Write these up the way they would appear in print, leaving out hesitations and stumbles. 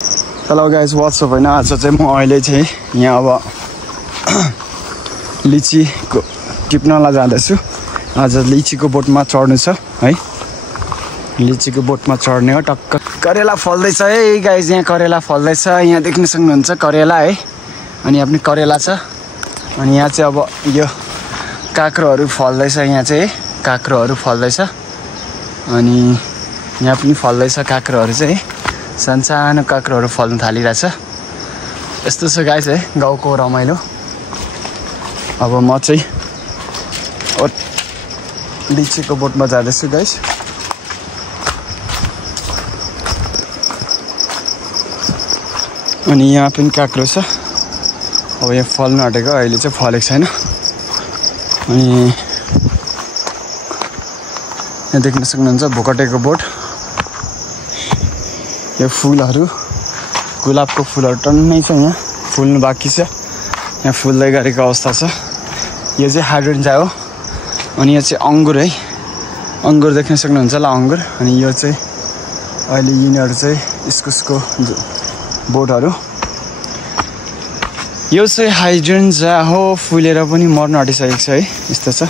Hello guys what's up हैन आज चाहिँ म अहिले चाहिँ यहाँ अब लिचीको टिप्नला जाँदैछु। आज लिचीको बोटमा चढ्नु छ है। लिचीको बोटमा चढ्ने हो। टक्क करेला फल्दैछ है गाइज। यहाँ करेला फल्दैछ। यहाँ देख्न सक्नुहुन्छ करेला है। अनि यहाँ पनि करेला छ। अनि यहाँ चाहिँ अब यो काँक्रोहरू फल्दैछ। यहाँ चाहिँ काँक्रोहरू फल्दैछ। अनि यहाँ पनि फल्दैछ काँक्रोहरू चाहिँ सानो काँक्रोहरू फल्न थालिरहेछ। यस्तो छ गाइस है गाउँको रमाइलो। अब म चाहिँ लिचीको बोटमा जाँदैछु गाइस। अनि यहाँ पनि काँक्रो छ। अब यहाँ फल्नु आँटेको अहिले चाहिँ फलेको छैन। अनि यहाँ देख्न सक्नुहुन्छ भोकटेको बोट। यो फुलहरू गुलाबको फुलहरू टन्नै छ। यहाँ फुल्नु बाँकी छ। यहाँ फुल्दै गरेको अवस्था छ। यो चाहिँ हाइड्रेन्जा हो। अनि यो चाहिँ अङ्गुर है। अङ्गुर देख्न सक्नुहुन्छ होला अङ्गुर। अनि यो चाहिँ अहिले यिनीहरू चाहिँ इस्कुसको बोटहरू। यो चाहिँ हाइड्रेन्जा हो। फुलेर पनि मर्न आँटिसकेको छ है। यस्तो छ।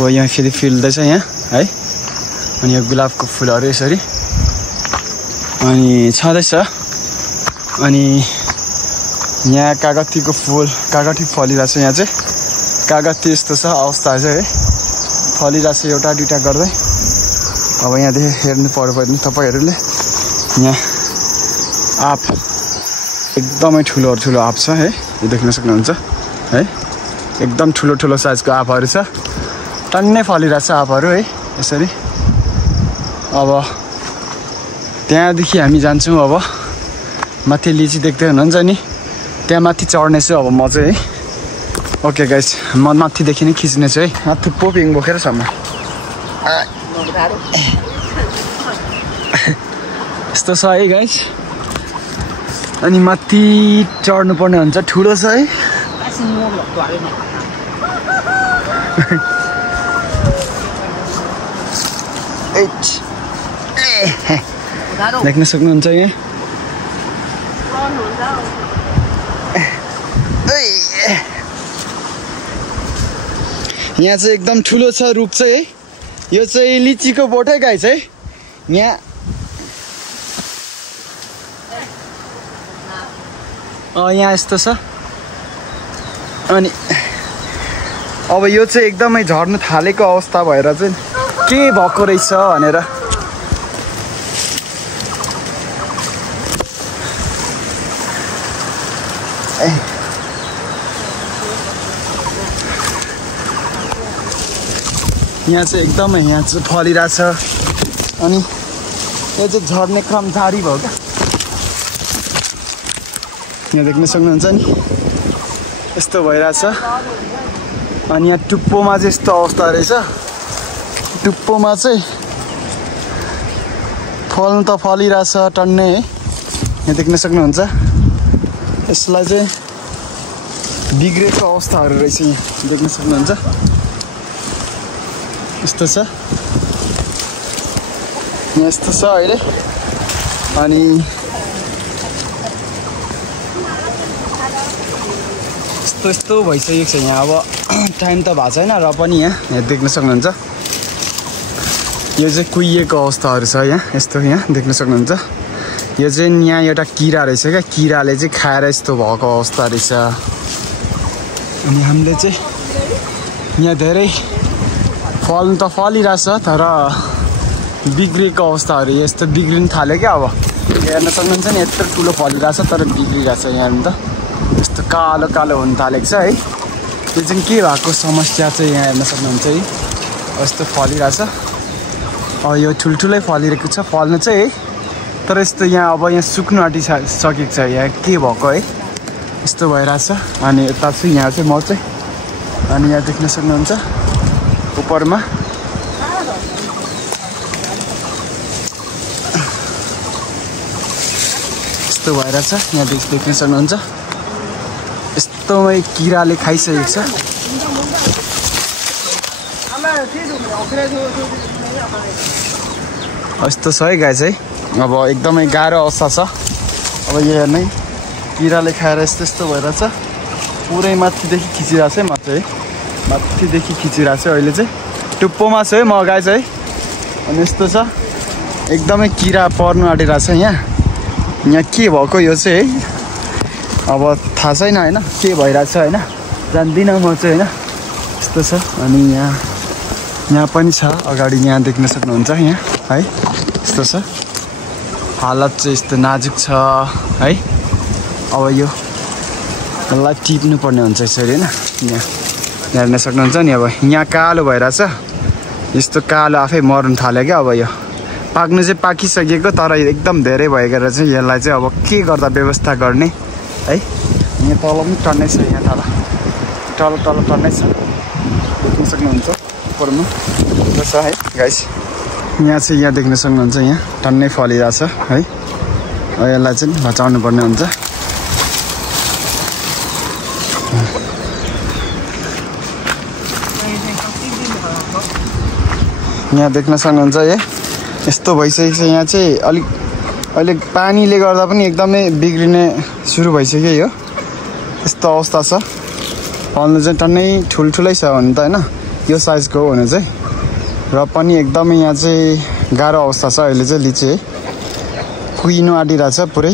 हो यहाँ फेरि फुल्दैछ यहाँ है। अनि यो गुलाबको फुलहरू यसरी अनि छँदैछ। अनि यहाँ कागतीको फुल कागती फलिरहेछ। यहाँ चाहिँ कागती यस्तो छ अवस्था चाहिँ है। फलिरहेछ एउटा दुईटा गर्दै। अब यहाँदेखि हेर्नु पर्यो भने तपाईँहरूले यहाँ आँप एकदमै ठुलो आँप छ है। यो देख्न सक्नुहुन्छ है। एकदम ठुलो साइजको आँपहरू छ। टन्नै फलिरहेछ आँपहरू है यसरी। अब त्यहाँदेखि हामी जान्छौँ। अब माथि लिची देख्दै हुनुहुन्छ नि त्यहाँ माथि चढ्नेछु अब म चाहिँ है। ओके गाइस म माथिदेखि नै खिच्नेछु है। माथि पोपिङ बोकेर सम्म यस्तो छ है गाइस। अनि माथि चढ्नु पर्ने हुन्छ। ठुलो छ है। देख्न सक्नुहुन्छ यहाँ। यहाँ चाहिँ एकदम ठुलो छ रुख चाहिँ है। यो चाहिँ लिचीको बोट है गाइस है। यहाँ यहाँ यस्तो छ। अनि अब यो चाहिँ एकदमै झर्नु थालेको अवस्था भएर चाहिँ के भएको रहेछ भनेर यहाँ चाहिँ एकदमै यहाँ चाहिँ फलिरहेछ। अनि यो चाहिँ झर्ने क्रम जारी भयो क्या। यहाँ देख्न सक्नुहुन्छ नि यस्तो भइरहेछ। अनि यहाँ टुप्पोमा चाहिँ यस्तो अवस्था रहेछ। टुप्पोमा चाहिँ फल्नु त फलिरहेछ टन्नै है। यहाँ देख्न सक्नुहुन्छ। यसलाई चाहिँ बिग्रेको अवस्थाहरू रहेछ। यहाँ देख्न सक्नुहुन्छ यस्तो छ। यहाँ यस्तो छ अहिले। अनि यस्तो भइसकेको छ यहाँ। अब टाइम त भएको छैन र पनि यहाँ देख्न सक्नुहुन्छ यो चाहिँ कुहिएको अवस्थाहरू छ यहाँ। यस्तो यहाँ देख्न सक्नुहुन्छ। यो चाहिँ यहाँ एउटा किरा रहेछ क्या। किराले चाहिँ खाएर यस्तो भएको अवस्था रहेछ। अनि हामीले चाहिँ यहाँ धेरै फल्नु त फलिरहेछ तर बिग्रेको अवस्थाहरू यस्तो बिग्रिन थाल्यो क्या। अब हेर्न सक्नुहुन्छ नि यत्रो ठुलो फलिरहेछ तर बिग्रिरहेछ। यहाँ त यस्तो कालो हुन थालेको छ है। यो चाहिँ के भएको समस्या चाहिँ यहाँ हेर्न सक्नुहुन्छ है। यस्तो फलिरहेछ। यो ठुल्ठुलै फलिरहेको छ। फल्नु चाहिँ है तर यस्तो यहाँ अब यहाँ सुक्नु आँटिसकेको छ। यहाँ के भएको है यस्तो भइरहेछ। अनि यता छु यहाँ चाहिँ म चाहिँ। अनि यहाँ देख्न सक्नुहुन्छ उपरमा यस्तो भइरहेछ। यहाँ देख्न सक्नुहुन्छ यस्तोमै किराले खाइसकेको छ। यस्तो छ है गाई चाहिँ। अब एकदमै गाह्रो अवस्था छ। अब यो हेर्नै किराले खाएर यस्तो यस्तो भइरहेछ पुरै माथिदेखि खिचिरहेको छ है म चाहिँ माथिदेखि खिचिरहेको छु अहिले चाहिँ टुप्पोमा छु है म गाइस है अनि यस्तो छ एकदमै किरा पर्नु आँटिरहेको छ यहाँ के भएको यो चाहिँ है अब थाहा छैन होइन के भइरहेछ होइन जान्दिनँ म चाहिँ होइन यस्तो छ अनि यहाँ पनि छ अगाडि यहाँ देख्न सक्नुहुन्छ यहाँ है यस्तो छ हालत चाहिँ यस्तो नाजुक छ है अब यो यसलाई टिप्नु पर्ने हुन्छ यसरी होइन यहाँ हेर्न सक्नुहुन्छ नि अब यहाँ कालो भइरहेछ यस्तो कालो आफै मर्नु थाल्यो क्या अब यो पाक्नु चाहिँ पाकिसकेको तर एकदम धेरै भएकोर चाहिँ यसलाई चाहिँ अब के गर्दा व्यवस्था गर्ने है यहाँ तल पनि टन्नै छ यहाँ तल टन्नै छ देख्न सक्नुहुन्छ उपरमा छ है गाइस यहाँ चाहिँ यहाँ देख्न सक्नुहुन्छ यहाँ टन्नै फलिरहेछ है यसलाई चाहिँ बचाउनु पर्ने हुन्छ यहाँ देख्न सक्नुहुन्छ यस्तो भइसकेको छ यहाँ चाहिँ अलिक अहिले पानीले गर्दा पनि एकदमै बिग्रिने सुरु भइसक्यो यो यस्तो अवस्था छ फल्नु चाहिँ टन्नै ठुल्ठुलै छ भने त होइन यो साइजको हो भने चाहिँ र पनि एकदमै यहाँ चाहिँ गाह्रो अवस्था छ अहिले चाहिँ लिची कुहिनु आँटिरहेछ पुरै